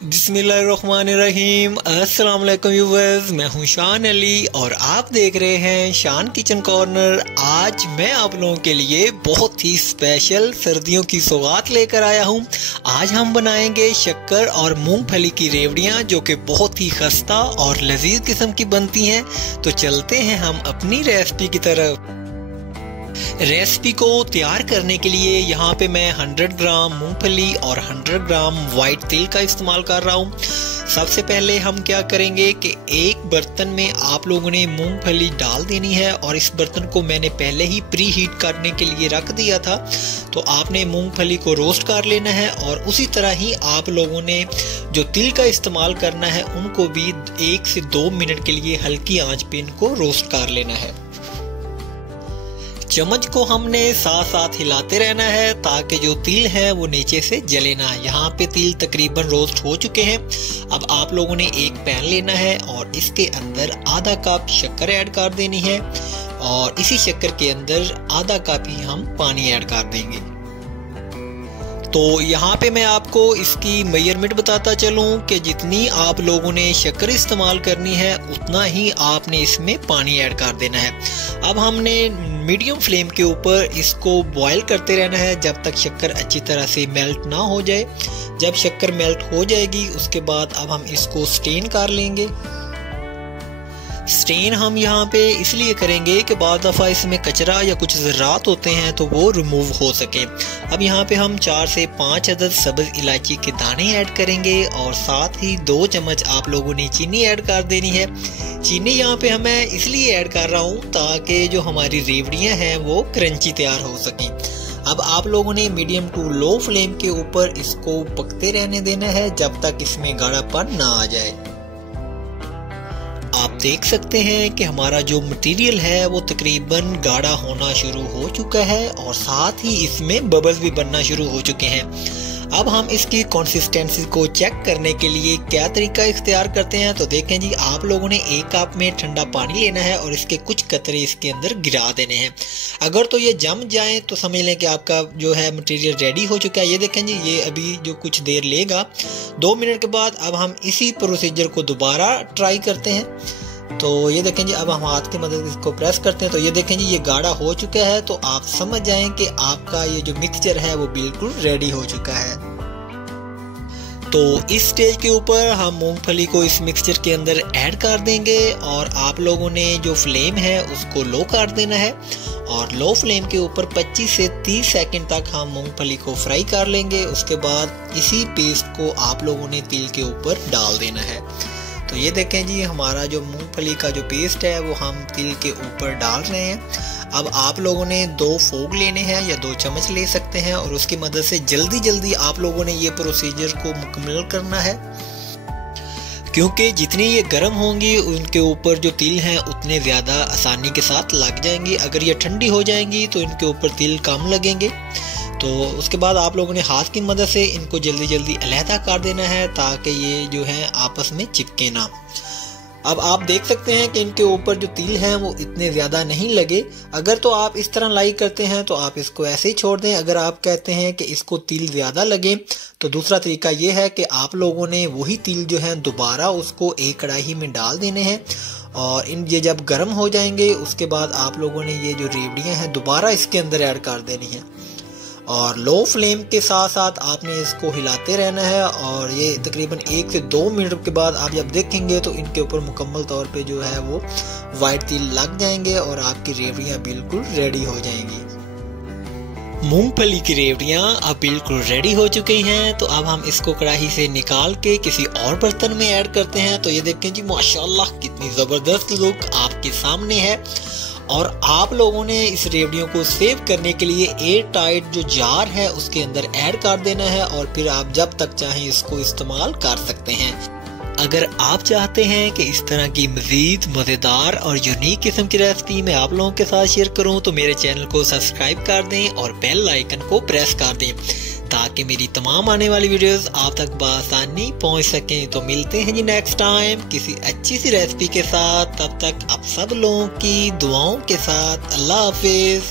बिस्मिल्लाहिर्रहमानिर्रहीम। अस्सलाम वालेकुम व्यूअर्स, मैं हूं शान अली और आप देख रहे हैं शान किचन कॉर्नर। आज मैं आप लोगों के लिए बहुत ही स्पेशल सर्दियों की सौगात लेकर आया हूं। आज हम बनाएंगे शक्कर और मूंगफली की रेवड़ियां, जो कि बहुत ही खस्ता और लजीज किस्म की बनती हैं। तो चलते हैं हम अपनी रेसिपी की तरफ। रेसिपी को तैयार करने के लिए यहाँ पे मैं 100 ग्राम मूंगफली और 100 ग्राम वाइट तिल का इस्तेमाल कर रहा हूँ। सबसे पहले हम क्या करेंगे कि एक बर्तन में आप लोगों ने मूंगफली डाल देनी है और इस बर्तन को मैंने पहले ही प्री हीट करने के लिए रख दिया था। तो आपने मूंगफली को रोस्ट कर लेना है और उसी तरह ही आप लोगों ने जो तिल का इस्तेमाल करना है उनको भी 1 से 2 मिनट के लिए हल्की आंच पे इनको रोस्ट कर लेना है। चम्मच को हमने साथ साथ हिलाते रहना है ताकि जो तिल है वो नीचे से जले ना। यहाँ पे तिल तकरीबन रोस्ट हो चुके हैं। अब आप लोगों ने एक पैन लेना है और इसके अंदर आधा कप शक्कर ऐड कर देनी है और इसी शक्कर के अंदर आधा कप ही हम पानी ऐड कर देंगे। तो यहाँ पे मैं आपको इसकी मेजरमेंट बताता चलूँ कि जितनी आप लोगों ने शक्कर इस्तेमाल करनी है उतना ही आपने इसमें पानी ऐड कर देना है। अब हमने मीडियम फ्लेम के ऊपर इसको बॉईल करते रहना है जब तक शक्कर अच्छी तरह से मेल्ट ना हो जाए। जब शक्कर मेल्ट हो जाएगी उसके बाद अब हम इसको स्टेन कर लेंगे। स्टेन हम यहाँ पे इसलिए करेंगे कि बाद दफ़ा इसमें कचरा या कुछ ज़रात होते हैं तो वो रिमूव हो सके। अब यहाँ पे हम 4 से 5 अदद सब्ज़ इलायची के दाने ऐड करेंगे और साथ ही 2 चम्मच आप लोगों ने चीनी ऐड कर देनी है। चीनी यहाँ पे मैं इसलिए ऐड कर रहा हूँ ताकि जो हमारी रेवड़ियाँ हैं वो क्रंची तैयार हो सकें। अब आप लोगों ने मीडियम टू लो फ्लेम के ऊपर इसको पकते रहने देना है जब तक इसमें गाढ़ापन ना आ जाए। आप देख सकते हैं कि हमारा जो मटेरियल है वो तकरीबन गाढ़ा होना शुरू हो चुका है और साथ ही इसमें बबल्स भी बनना शुरू हो चुके हैं। अब हम इसकी कंसिस्टेंसी को चेक करने के लिए क्या तरीका इख्तियार करते हैं। तो देखें जी, आप लोगों ने एक कप में ठंडा पानी लेना है और इसके कुछ कतरे इसके अंदर गिरा देने हैं। अगर तो ये जम जाए तो समझ लें कि आपका जो है मटेरियल रेडी हो चुका है। ये देखें जी, ये अभी जो कुछ देर लेगा 2 मिनट के बाद अब हम इसी प्रोसीजर को दोबारा ट्राई करते हैं। तो ये देखें जी, अब हम हाथ की मदद से इसको प्रेस करते हैं। तो ये देखें जी, ये गाढ़ा हो चुका है। तो आप समझ जाएं कि आपका ये जो मिक्सचर है वो बिल्कुल रेडी हो चुका है। तो इस स्टेज के ऊपर हम मूंगफली को इस मिक्सचर के अंदर ऐड कर देंगे और आप लोगों ने जो फ्लेम है उसको लो कर देना है और लो फ्लेम के ऊपर 25 से 30 सेकंड तक हम मूंगफली को फ्राई कर लेंगे। उसके बाद इसी पेस्ट को आप लोगों ने तिल के ऊपर डाल देना है। तो ये देखें जी, हमारा जो मूंगफली का जो पेस्ट है वो हम तिल के ऊपर डाल रहे हैं। अब आप लोगों ने 2 फोग लेने हैं या 2 चम्मच ले सकते हैं और उसकी मदद से जल्दी जल्दी आप लोगों ने ये प्रोसीजर को मुकम्मल करना है, क्योंकि जितनी ये गर्म होंगी उनके ऊपर जो तिल हैं उतने ज़्यादा आसानी के साथ लग जाएंगी। अगर ये ठंडी हो जाएंगी तो इनके ऊपर तिल कम लगेंगे। तो उसके बाद आप लोगों ने हाथ की मदद से इनको जल्दी जल्दी अलहदा कर देना है ताकि ये जो है आपस में चिपके ना। अब आप देख सकते हैं कि इनके ऊपर जो तिल हैं वो इतने ज़्यादा नहीं लगे। अगर तो आप इस तरह लाइक करते हैं तो आप इसको ऐसे ही छोड़ दें। अगर आप कहते हैं कि इसको तिल ज़्यादा लगे तो दूसरा तरीका ये है कि आप लोगों ने वही तिल जो है दोबारा उसको एक कढ़ाई में डाल देने हैं और ये जब गर्म हो जाएंगे उसके बाद आप लोगों ने ये जो रेवड़ियाँ हैं दोबारा इसके अंदर ऐड कर देनी है और लो फ्लेम के साथ साथ आपने इसको हिलाते रहना है। और ये तकरीबन 1 से 2 मिनट के बाद आप जब देखेंगे तो इनके ऊपर मुकम्मल तौर पे जो है वो वाइट तिल लग जाएंगे और आपकी रेवड़ियाँ बिल्कुल रेडी हो जाएंगी। मूंगफली की रेवड़ियाँ अब बिल्कुल रेडी हो चुकी हैं। तो अब हम इसको कढ़ाई से निकाल के किसी और बर्तन में ऐड करते हैं। तो ये देखें जी, माशाल्लाह कितनी ज़बरदस्त लुक आपके सामने है। और आप लोगों ने इस रेवड़ियों को सेव करने के लिए एयर टाइट जो जार है उसके अंदर ऐड कर देना है और फिर आप जब तक चाहें इसको इस्तेमाल कर सकते हैं। अगर आप चाहते हैं कि इस तरह की मज़ीद मज़ेदार और यूनिक किस्म की रेसिपी मैं आप लोगों के साथ शेयर करूं तो मेरे चैनल को सब्सक्राइब कर दें और बेल आइकन को प्रेस कर दें ताकि मेरी तमाम आने वाली वीडियोस आप तक बआसानी पहुंच सकें। तो मिलते हैं जी नेक्स्ट टाइम किसी अच्छी सी रेसिपी के साथ। तब तक आप सब लोगों की दुआओं के साथ अल्लाह हाफिज।